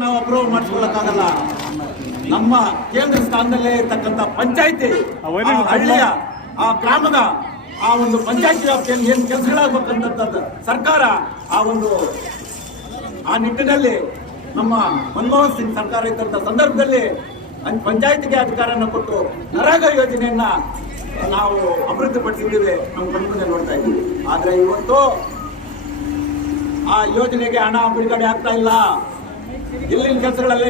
ನಾವು ಅಪ್ರೂವ್ ಮಾಡಿಸ್ಕೊಳ್ಳಕ್ಕಾಗಲ್ಲ. ನಮ್ಮ ಕೇಂದ್ರ ಸ್ಥಾನದಲ್ಲೇ ಇರ್ತಕ್ಕಂಥ ಪಂಚಾಯತಿ ಹಳ್ಳಿಯ ಆ ಗ್ರಾಮದ ಆ ಒಂದು ಪಂಚಾಯತಿ ವ್ಯಾಪ್ತಿಯಲ್ಲಿ ಏನು ಕೆಲಸಗಳಾಗಬೇಕಂತ ಸರ್ಕಾರ ಆ ನಿಟ್ಟಿನಲ್ಲಿ ನಮ್ಮ ಮನಮೋಹನ್ ಸಿಂಗ್ ಸರ್ಕಾರ ಇದ್ದಂಥ ಸಂದರ್ಭದಲ್ಲಿ ಪಂಚಾಯತಿಗೆ ಅಧಿಕಾರನ ಕೊಟ್ಟು ನರೇಗಾ ಯೋಜನೆಯನ್ನ ನಾವು ಅಭಿವೃದ್ಧಿಪಡಿಸಿದ್ದೀವಿ. ನಮ್ಮ ಕಣ್ಮುಂದೆ ನೋಡ್ತಾ ಇದ್ದೀವಿ. ಆದ್ರೆ ಇವತ್ತು ಆ ಯೋಜನೆಗೆ ಹಣ ಬಿಡುಗಡೆ ಆಗ್ತಾ ಇಲ್ಲ. ಇಲ್ಲಿನ ಕೆಲಸಗಳಲ್ಲೇ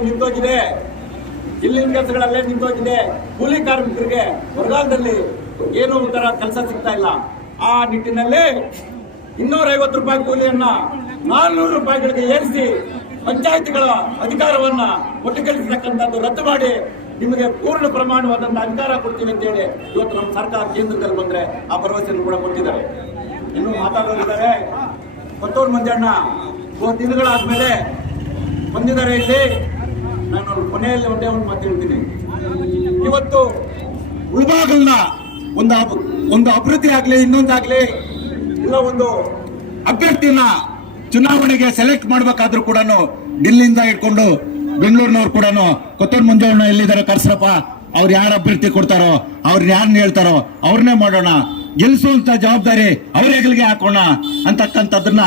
ನಿಂತೋಗಿದೆ. ಕೂಲಿ ಕಾರ್ಮಿಕರಿಗೆ ಬರಗಾಲದಲ್ಲಿ ಏನೂ ತರ ಕೆಲಸ ಸಿಗ್ತಾ ಇಲ್ಲ. ಆ ನಿಟ್ಟಿನಲ್ಲಿ 250 ರೂಪಾಯಿ ಕೂಲಿಯನ್ನ 400 ರೂಪಾಯಿಗಳಿಗೆ ಏರಿಸಿ ಪಂಚಾಯತಿಗಳ ಅಧಿಕಾರವನ್ನ ಒಟ್ಟುಗೂಡಿಸತಕ್ಕಂಥದ್ದು ರದ್ದು ಮಾಡಿ ನಿಮಗೆ ಪೂರ್ಣ ಪ್ರಮಾಣವಾದಂತ ಅಧಿಕಾರ ಕೊಡ್ತೀವಿ ಅಂತ ಹೇಳಿ ಇವತ್ತು ನಮ್ಮ ಸರ್ಕಾರ ಕೇಂದ್ರದಲ್ಲಿ ಬಂದ್ರೆ ಆ ಭರವಸೆಯನ್ನು ಕೂಡ ಕೊಟ್ಟಿದ್ದಾರೆ. ಇನ್ನು ಮಾತಾಡೋರಿದ್ದಾರೆ. ಕೊತ್ತೂರು ಮಂಜಣ್ಣ 2 ದಿನಗಳಾದ್ಮೇಲೆ ಬಂದಿದ್ದಾರೆ ಇಲ್ಲಿ. ನಾನು ಕೊನೆಯಲ್ಲಿ ಒಂದೇ ಒಂದು ಮಾತು ಹೇಳ್ತೀನಿ. ಇವತ್ತು ಉಳ್ಭಾಗಲ್ನ ಒಂದು ಅಭಿವೃದ್ಧಿ ಆಗ್ಲಿ, ಇನ್ನೊಂದಾಗ್ಲಿ, ಇಲ್ಲ ಒಂದು ಅಭ್ಯರ್ಥಿನ ಚುನಾವಣೆಗೆ ಸೆಲೆಕ್ಟ್ ಮಾಡ್ಬೇಕಾದ್ರೂ ಕೂಡ ಡಿಲ್ಲಿಯಿಂದ ಇಟ್ಕೊಂಡು ಬೆಂಗಳೂರಿನವ್ರು ಕೂಡ ಕೊತ್ತೂರು ಮಂಜಣ್ಣ ಎಲ್ಲಿದ್ದಾರೆ ಕರ್ಸ್ರಪ್ಪ, ಅವ್ರು ಯಾರು ಅಭ್ಯರ್ಥಿ ಕೊಡ್ತಾರೋ, ಅವ್ರನ್ನ ಯಾರನ್ನ ಹೇಳ್ತಾರೋ ಅವ್ರನ್ನೇ ಮಾಡೋಣ, ಗೆಲ್ಲಿಸುವಂತ ಜವಾಬ್ದಾರಿ ಅವ್ರ ಹೆಗಲಿಗೆ ಹಾಕೋಣ ಅಂತಕ್ಕಂಥದ್ದನ್ನ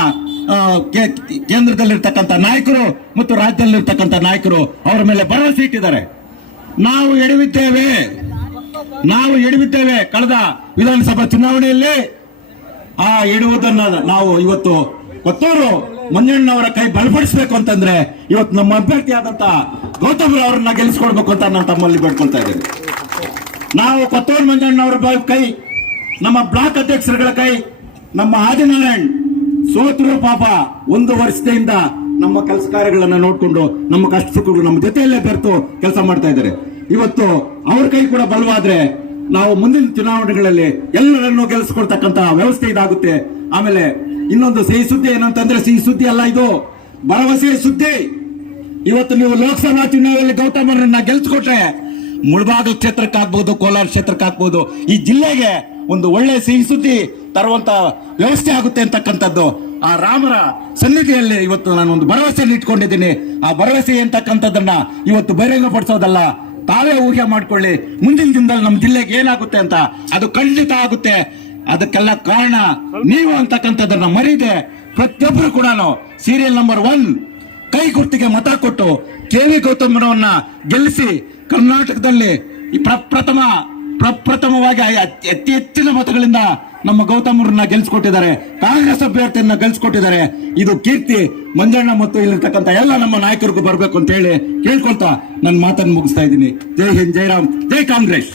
ಕೇಂದ್ರದಲ್ಲಿರ್ತಕ್ಕಂಥ ನಾಯಕರು ಮತ್ತು ರಾಜ್ಯದಲ್ಲಿರ್ತಕ್ಕಂಥ ನಾಯಕರು ಅವರ ಮೇಲೆ ಭರವಸೆ ಇಟ್ಟಿದ್ದಾರೆ. ನಾವು ಎಡವಿದ್ದೇವೆ ಕಳೆದ ವಿಧಾನಸಭಾ ಚುನಾವಣೆಯಲ್ಲಿ. ಆ ಎಡುವುದನ್ನ ನಾವು ಇವತ್ತು ಕೊತ್ತೂರು ಮಂಜಣ್ಣವರ ಕೈ ಬಲಪಡಿಸಬೇಕು ಅಂತಂದ್ರೆ ಇವತ್ತು ನಮ್ಮ ಅಭ್ಯರ್ಥಿ ಆದಂತ ಗೌತಮ್ ಅವರನ್ನ ಗೆಲ್ಲಿಸ್ಕೊಡ್ಬೇಕು ಅಂತ ನಾನು ತಮ್ಮಲ್ಲಿ ಬೇಡ್ಕೊಳ್ತಾ ಇದ್ದೇನೆ. ನಾವು ಕೊತ್ತೂರು ಮಂಜಣ್ಣವರ ಕೈ, ನಮ್ಮ ಬ್ಲಾಕ್ ಅಧ್ಯಕ್ಷರುಗಳ ಕೈ, ನಮ್ಮ ಆದಿನಾರಾಯಣ್ ಸೋತರು ಪಾಪ 1 ವರ್ಷದಿಂದ ನಮ್ಮ ಕೆಲಸ ಕಾರ್ಯಗಳನ್ನ ನೋಡ್ಕೊಂಡು ನಮ್ಮ ಕಷ್ಟ ಸುಖಗಳು ನಮ್ಮ ಜೊತೆಯಲ್ಲೇ ಬೆರೆತು ಕೆಲಸ ಮಾಡ್ತಾ ಇದ್ದಾರೆ. ಇವತ್ತು ಅವ್ರ ಕೈ ಕೂಡ ಬಲವಾದ್ರೆ ನಾವು ಮುಂದಿನ ಚುನಾವಣೆಗಳಲ್ಲಿ ಎಲ್ಲರನ್ನೂ ಗೆಲ್ಲಿಸ್ಕೊಡ್ತಕ್ಕಂತ ವ್ಯವಸ್ಥೆ ಇದಾಗುತ್ತೆ. ಆಮೇಲೆ ಇನ್ನೊಂದು ಸಿಹಿ ಸುದ್ದಿ ಏನಂತಂದ್ರೆ, ಸಿಹಿ ಸುದ್ದಿ ಅಲ್ಲ, ಇದು ಭರವಸೆ ಸುದ್ದಿ. ಇವತ್ತು ನೀವು ಲೋಕಸಭಾ ಚುನಾವಣೆಯಲ್ಲಿ ಗೌತಮ್ ಅವರನ್ನ ಗೆಲ್ಸ್ಕೊಟ್ರೆ ಮುಳಬಾಗಿಲು ಕ್ಷೇತ್ರಕ್ಕಾಗ್ಬಹುದು, ಕೋಲಾರ ಕ್ಷೇತ್ರಕ್ಕಾಗ್ಬಹುದು, ಈ ಜಿಲ್ಲೆಗೆ ಒಂದು ಒಳ್ಳೆ ಸಿಹಿ ಸುದ್ದಿ ತರುವಂತ ವ್ಯವಸ್ಥೆ ಆಗುತ್ತೆ ಅಂತಕ್ಕಂಥದ್ದು ಆ ರಾಮರ ಸನ್ನಿಧಿಯಲ್ಲಿ ಇವತ್ತು ನಾನು ಒಂದು ಭರವಸೆಯನ್ನು ಇಟ್ಕೊಂಡಿದ್ದೀನಿ. ಆ ಭರವಸೆ ಅಂತಕ್ಕಂಥದ್ದನ್ನ ಇವತ್ತು ಬಹಿರಂಗಪಡಿಸೋದಲ್ಲ, ತಾವೇ ಊಹೆ ಮಾಡ್ಕೊಳ್ಳಿ. ಮುಂದಿನ ದಿನದಲ್ಲಿ ನಮ್ಮ ಜಿಲ್ಲೆಗೆ ಏನಾಗುತ್ತೆ ಅಂತ ಅದು ಖಂಡಿತ ಆಗುತ್ತೆ. ಅದಕ್ಕೆಲ್ಲ ಕಾರಣ ನೀವು ಅಂತಕ್ಕಂಥದ್ದನ್ನ ಮರೀದೆ ಪ್ರತಿಯೊಬ್ಬರು ಕೂಡ ಸೀರಿಯಲ್ ನಂಬರ್ 1 ಕೈ ಗುರ್ತಿಗೆ ಮತ ಕೊಟ್ಟು KV ಗೌತಮರವನ್ನ ಗೆಲ್ಲಿಸಿ ಕರ್ನಾಟಕದಲ್ಲಿ ಪ್ರಪ್ರಥಮವಾಗಿ ಅತಿ ಹೆಚ್ಚಿನ ಮತಗಳಿಂದ ನಮ್ಮ ಗೌತಮರನ್ನ ಗೆಲ್ಸ್ಕೊಟ್ಟಿದ್ದಾರೆ. ಕಾಂಗ್ರೆಸ್ ಅಭ್ಯರ್ಥಿಯನ್ನ ಗೆಲ್ಸ್ಕೊಟ್ಟಿದ್ದಾರೆ. ಇದು ಕೀರ್ತಿ ಮಂಜಣ್ಣ ಮತ್ತು ಇಲ್ಲಿರ್ತಕ್ಕಂಥ ಎಲ್ಲ ನಮ್ಮ ನಾಯಕರಿಗೂ ಬರಬೇಕು ಅಂತ ಹೇಳಿ ಕೇಳ್ಕೊಳ್ತಾ ನನ್ನ ಮಾತನ್ನು ಮುಗಿಸ್ತಾ ಇದ್ದೀನಿ. ಜೈ ಹಿಂದ್, ಜೈ ರಾಮ್, ಜೈ ಕಾಂಗ್ರೆಸ್.